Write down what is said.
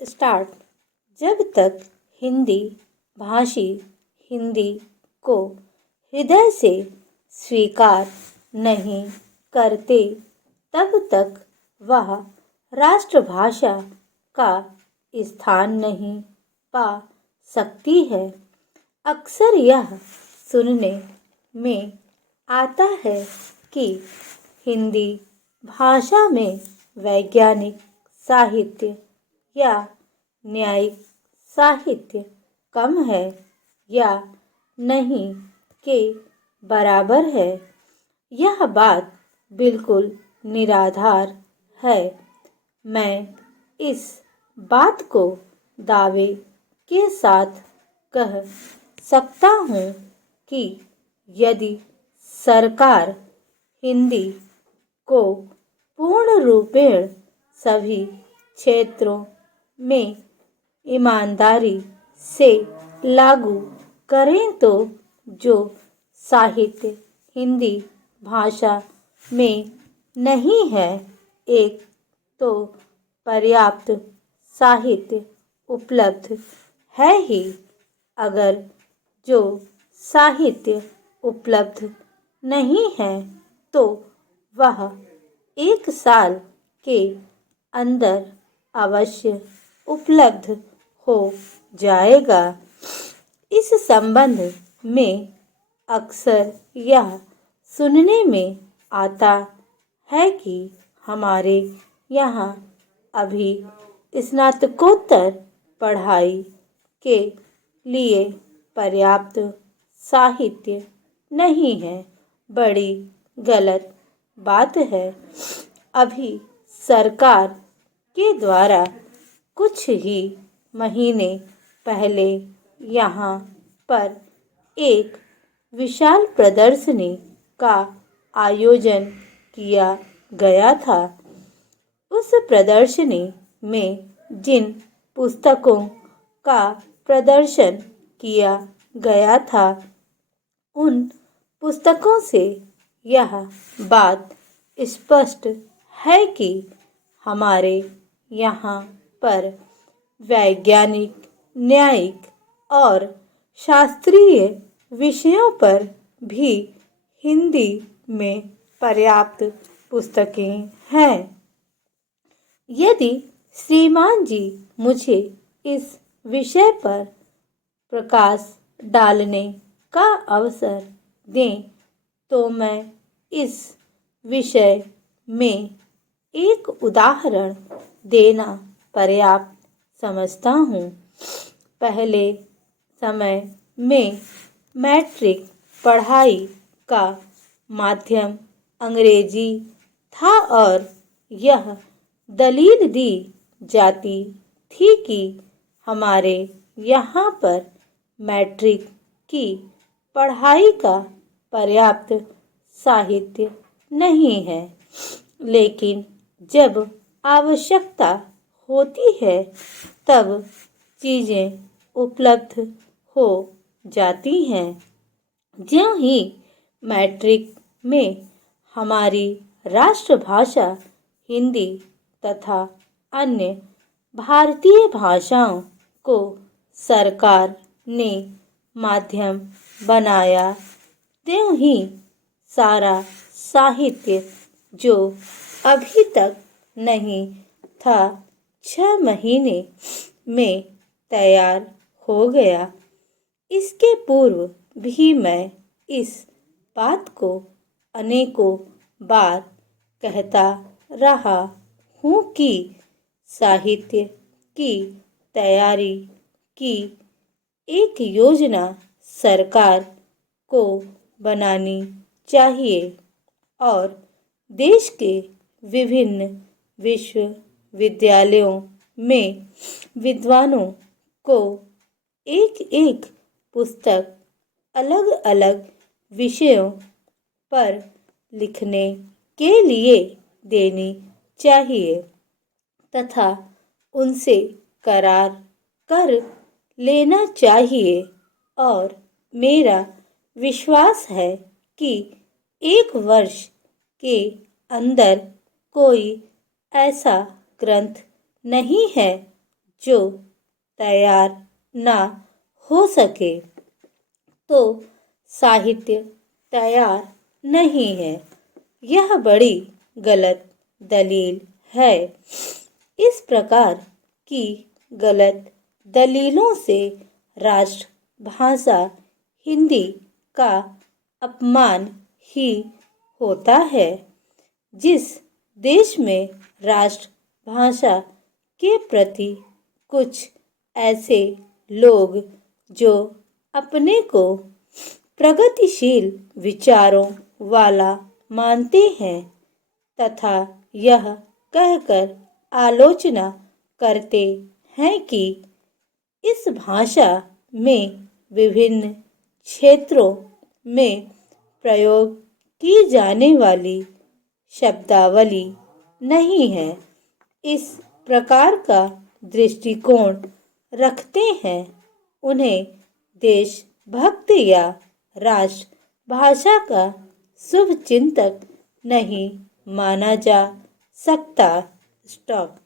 Start. जब तक हिंदी भाषी हिंदी को हृदय से स्वीकार नहीं करते, तब तक वह राष्ट्रभाषा का स्थान नहीं पा सकती है। अक्सर यह सुनने में आता है कि हिंदी भाषा में वैज्ञानिक साहित्य या न्यायिक साहित्य कम है या नहीं के बराबर है। यह बात बिल्कुल निराधार है। मैं इस बात को दावे के साथ कह सकता हूँ कि यदि सरकार हिंदी को पूर्ण रूपेण सभी क्षेत्रों में ईमानदारी से लागू करें तो जो साहित्य हिंदी भाषा में नहीं है, एक तो पर्याप्त साहित्य उपलब्ध है ही, अगर जो साहित्य उपलब्ध नहीं है तो वह 1 साल के अंदर अवश्य उपलब्ध हो जाएगा। इस संबंध में अक्सर यह सुनने में आता है कि हमारे यहाँ अभी स्नातकोत्तर पढ़ाई के लिए पर्याप्त साहित्य नहीं है। बड़ी गलत बात है। अभी सरकार के द्वारा कुछ ही महीने पहले यहाँ पर एक विशाल प्रदर्शनी का आयोजन किया गया था। उस प्रदर्शनी में जिन पुस्तकों का प्रदर्शन किया गया था, उन पुस्तकों से यह बात स्पष्ट है कि हमारे यहाँ पर वैज्ञानिक, न्यायिक और शास्त्रीय विषयों पर भी हिंदी में पर्याप्त पुस्तकें हैं। यदि श्रीमान जी मुझे इस विषय पर प्रकाश डालने का अवसर दें तो मैं इस विषय में एक उदाहरण देना पर्याप्त समझता हूँ। पहले समय में मैट्रिक पढ़ाई का माध्यम अंग्रेजी था और यह दलील दी जाती थी कि हमारे यहाँ पर मैट्रिक की पढ़ाई का पर्याप्त साहित्य नहीं है। लेकिन जब आवश्यकता होती है तब चीज़ें उपलब्ध हो जाती हैं। ज्यों ही मैट्रिक में हमारी राष्ट्रभाषा हिंदी तथा अन्य भारतीय भाषाओं को सरकार ने माध्यम बनाया, त्यों ही सारा साहित्य जो अभी तक नहीं था, 6 महीने में तैयार हो गया। इसके पूर्व भी मैं इस बात को अनेकों बार कहता रहा हूँ कि साहित्य की तैयारी की एक योजना सरकार को बनानी चाहिए और देश के विभिन्न विश्वविद्यालयों में विद्वानों को एक एक पुस्तक अलग अलग विषयों पर लिखने के लिए देनी चाहिए तथा उनसे करार कर लेना चाहिए। और मेरा विश्वास है कि 1 वर्ष के अंदर कोई ऐसा ग्रंथ नहीं है जो तैयार ना हो सके तो साहित्य तैयार नहीं है। यह बड़ी गलत दलील है। इस प्रकार की गलत दलीलों से राष्ट्रभाषा हिंदी का अपमान ही होता है। जिस देश में राष्ट्रभाषा के प्रति कुछ ऐसे लोग जो अपने को प्रगतिशील विचारों वाला मानते हैं तथा यह कहकर आलोचना करते हैं कि इस भाषा में विभिन्न क्षेत्रों में प्रयोग की जाने वाली शब्दावली नहीं है, इस प्रकार का दृष्टिकोण रखते हैं, उन्हें देशभक्त या राष्ट्रभाषा का शुभचिंतक नहीं माना जा सकता। स्टॉप।